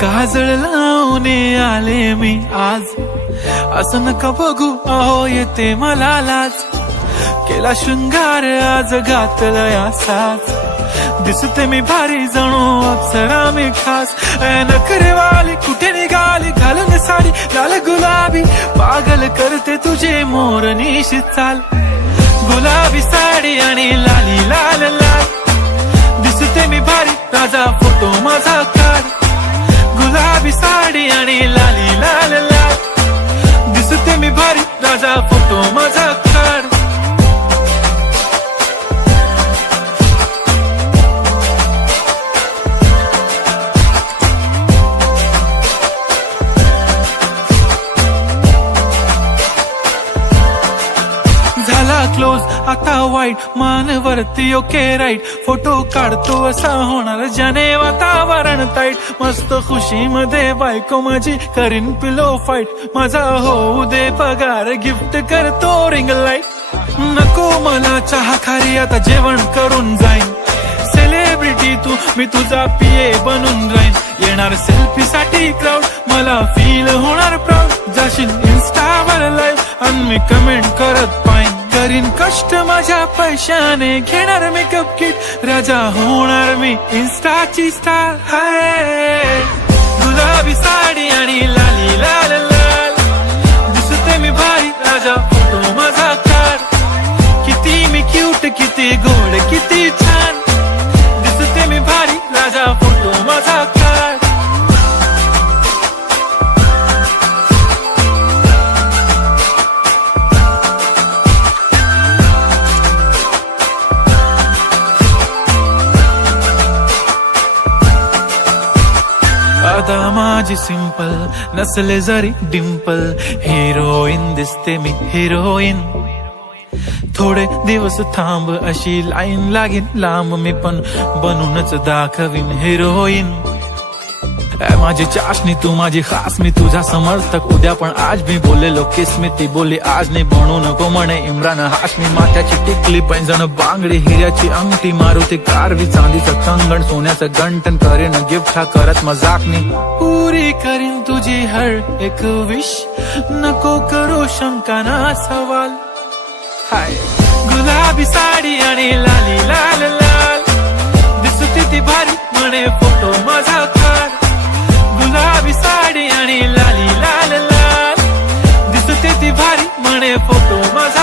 काजळ लावून आले मी आज, असं नका बघू अहो येते मला लाज. केला शृंगार आज घातलाय असाच, दिसते मी भारी जणू अप्सरा मी खास. नखरेवाली कुठे निघाली घालून साडी लाल गुलाबी, पागल करते तुझे मोरनीशी चाल. गुलाबी साडी आणि लाली लाल लाल, दिसते मी भारी राजा फोटो माझा काढ. गुलाबी साडी आणि लाली लाल लाल, दिसते मी भारी राजा फोटो माझा काढ. झाला क्लोज आता वाईट, मान वरती ओके राईट. फोटो काढतो असा होणार ज्याने वातावरण ताईट. मस्त खुशी मध्ये बायको माझी करीन पिलो फाईट. माझा होऊ दे पगार गिफ्ट करतो रिंग लाईट. नको मला चहा खारी आता जेवण करून जाईन. सेलिब्रिटी तू मी तुझा पिये बनून राहीन. येणार सेल्फी साठी क्राऊड मला फील होणार प्राऊड. जाशील इन्स्टावर लाईव्ह आणि मी कमेंट करत पाईन. करीन कष्ट माझ्या पैशाने घेणार मेकअप किट. राजा होणार मी इन्स्टाची स्टार. हाय गुलाबी साडी आणि लाली लाल लाल, दिसते मी भारी राजा फोटो माझा काढ. किती मी क्यूट किती गोड किती छान, दिसते मी भारी राजा फोटो माझा काढ. आता माझी सिंपल नसले जरी डिंपल, हिरोईन दिसते मी हिरोईन. थोडे दिवस थांब अशी लाईन लागेल लांब, मी पण बनूनच दाखवीन हिरोईन. माझी चाशनी तू माझी खास, मी तुझा समर्थक उद्या पण आज. मी बोलेलो किस मी ती बोली आज नाही. बनू नको म्हणे इम्रान हाशमी. माथ्याची टिकली पैंजण बांगडी, हिऱ्याची अंगठी, मारुती कारवी, चांदीचं कंगण, सोन्याचं गंटन. करेन गिफ्ट हा करत मजाकनी. पुरी करीन तुझी हर एक विश, नको करू शंका ना सवाल. हाय गुलाबी साडी आणि लाली लाल लाल, दिसते ती भारी म्हणे फोटो माझा काढ. गुलाबी साडी आणि लाली लाल लाल, दिसते ती भारी म्हणे फोटो माझा